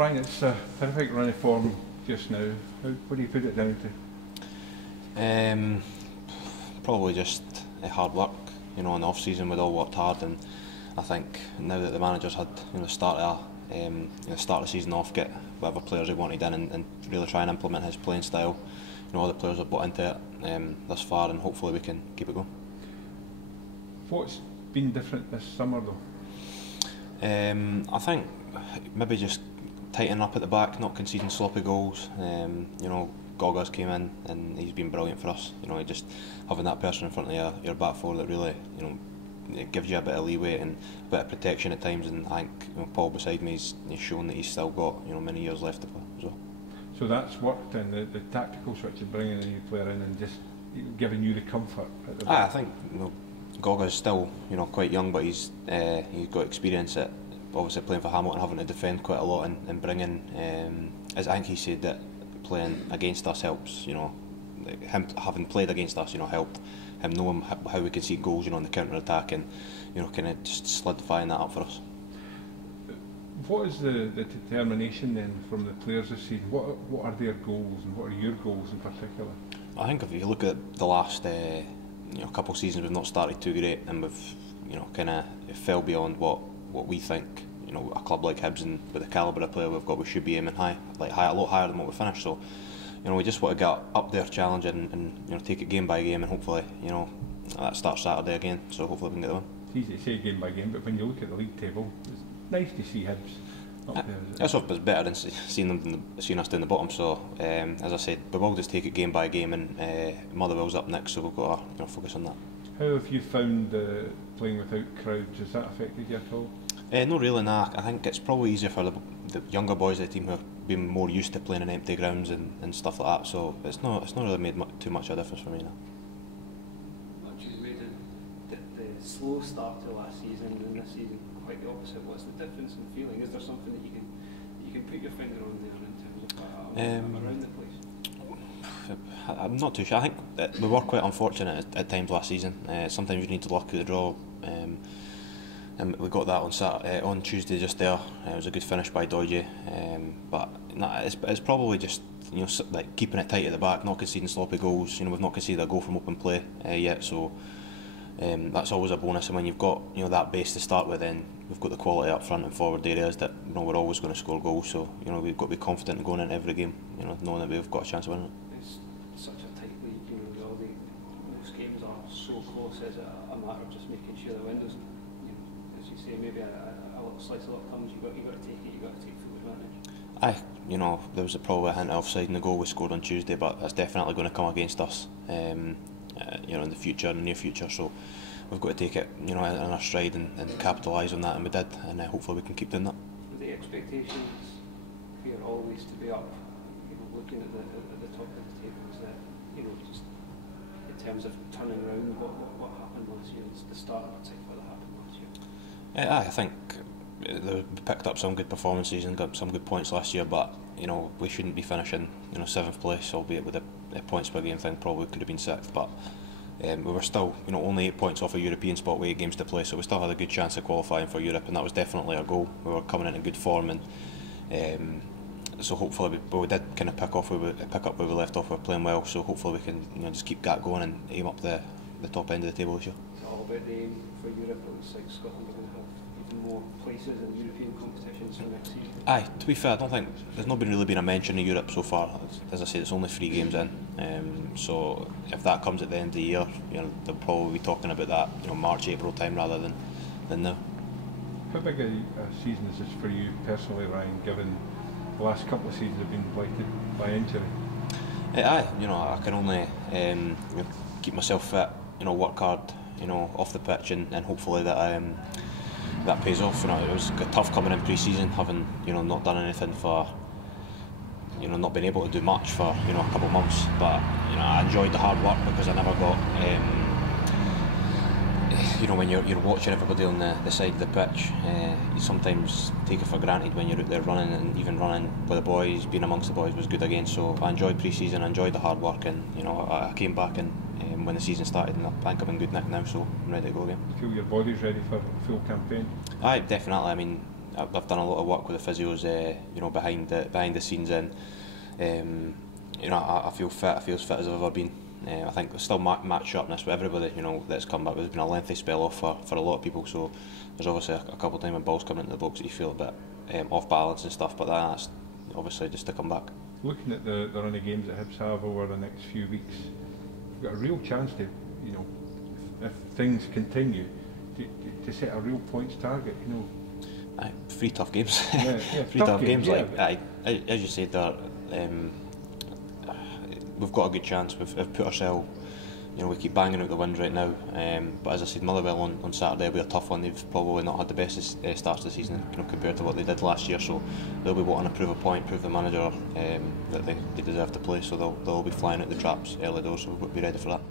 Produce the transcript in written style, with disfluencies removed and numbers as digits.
Brian, it's a terrific run of form just now. What do you put it down to? Probably just hard work. In the off season we'd all worked hard, and I think now that the manager's had start the season off, get whatever players he wanted in, and really try and implement his playing style. All the players have bought into it thus far, and hopefully we can keep it going. What's been different this summer though? I think maybe just tightening up at the back, not conceding sloppy goals. Goga's came in and he's been brilliant for us. Just having that person in front of your back four that really, it gives you a bit of leeway and a bit of protection at times. And I think Paul beside me, he's shown that he's still got many years left to play as well. So that's worked, and the tactical switch of bringing a new player in and just giving you the comfort at the back. I think Goga's still quite young, but he's got experience at obviously playing for Hamilton, having to defend quite a lot, and bringing as I think he said that playing against us helps. Him having played against us, helped him know how we can see goals, on the counter attack, and kind of just solidifying that up for us. What is the determination then from the players this season? What are their goals, and what are your goals in particular? I think if you look at the last couple of seasons, we've not started too great, and we've kind of fell beyond what we think. A club like Hibs, and with the calibre of player we've got, we should be aiming high, a lot higher than what we finished. So, we just want to get up there, challenge, and take it game by game, and hopefully, that starts Saturday again. So hopefully we can get the win. It's easy to say game by game, but when you look at the league table, it's nice to see Hibs up there. That's better than seeing us down the bottom. So, as I said, we will just take it game by game, and Motherwell's up next, so we've got to focus on that. How have you found playing without crowds? Has that affected you at all? Not really, nah. I think it's probably easier for the younger boys of the team who have been more used to playing in empty grounds and stuff like that. So it's not really made too much of a difference for me now. You made the slow start to last season and this season quite the opposite. What's the difference in feeling? Is there something that you can put your finger on there in terms of around the place? I'm not too sure. I think that we were quite unfortunate at times last season. Sometimes you need to luck of the draw. And we got that on Tuesday just there. It was a good finish by Doidge, but it's probably just like keeping it tight at the back, not conceding sloppy goals. We've not conceded a goal from open play yet, so that's always a bonus. And when you've got that base to start with, then we've got the quality up front and forward areas that we're always going to score goals. So we've got to be confident in going into every game, knowing that we've got a chance of winning it. It's such a tight league, most games are so close. Is it a matter of just making sure the windows? Maybe a little slice of luck comes, you've got to take it, you've got to take full advantage. There was probably a hint of offside in the goal we scored on Tuesday, but that's definitely going to come against us, in the near future. So we've got to take it, in our stride and capitalise on that, and we did, and hopefully we can keep doing that. The expectations here always to be up, looking at the top of the table, is that, just in terms of turning around what happened last year, the start in particular that happened last year. I think we picked up some good performances and got some good points last year, but we shouldn't be finishing 7th place, albeit with the points per game thing probably could have been 6th, but we were still only 8 points off a European spot with 8 games to play, so we still had a good chance of qualifying for Europe, and that was definitely our goal. We were coming in good form, and so hopefully we did kind of pick up where we left off. We were playing well, so hopefully we can just keep that going and aim up the top end of the table this year. It's all about the aim for Europe. It looks like Scotland are going to have even more places in European competitions for next season. Aye, to be fair, I don't think there's not really been a mention of Europe so far. As I said, it's only 3 games in, so if that comes at the end of the year, they'll probably be talking about that March, April time rather than now. How big a season is this for you personally, Ryan, given the last couple of seasons have been blighted by injury? I can only keep myself fit, work hard, off the pitch, and hopefully that pays off. It was tough coming in pre-season, having not done anything for not been able to do much for a couple of months. But I enjoyed the hard work because I never got when you're watching everybody on the side of the pitch, you sometimes take it for granted when you're out there running, and even running with the boys, being amongst the boys was good again. So I enjoyed pre-season, I enjoyed the hard work, and I came back and when the season started, and I think I'm in good nick now, so I'm ready to go again. You feel your body's ready for a full campaign? Aye, definitely. I mean, I've done a lot of work with the physios, you know, behind the scenes, and you know, I feel fit. I feel as fit as I've ever been. I think there's still match sharpness with everybody, you know, that's come back. There's been a lengthy spell off for a lot of people, so there's obviously a couple of times when balls coming into the box that you feel a bit off balance and stuff, but that's obviously just to come back. Looking at the run of games that Hibs have over the next few weeks, you've got a real chance to, you know, if things continue, to set a real points target, you know. Aye, 3 tough games. Yeah, three tough games. Yeah. Like, as you said there, we've got a good chance. We've put ourselves, you know, we keep banging out the wins right now. But as I said, Motherwell on Saturday will be a tough one. They've probably not had the best starts to the season, you know, compared to what they did last year. So they'll be wanting to prove a point, prove the manager that they deserve to play. So they'll be flying out the traps early doors. So we'll be ready for that.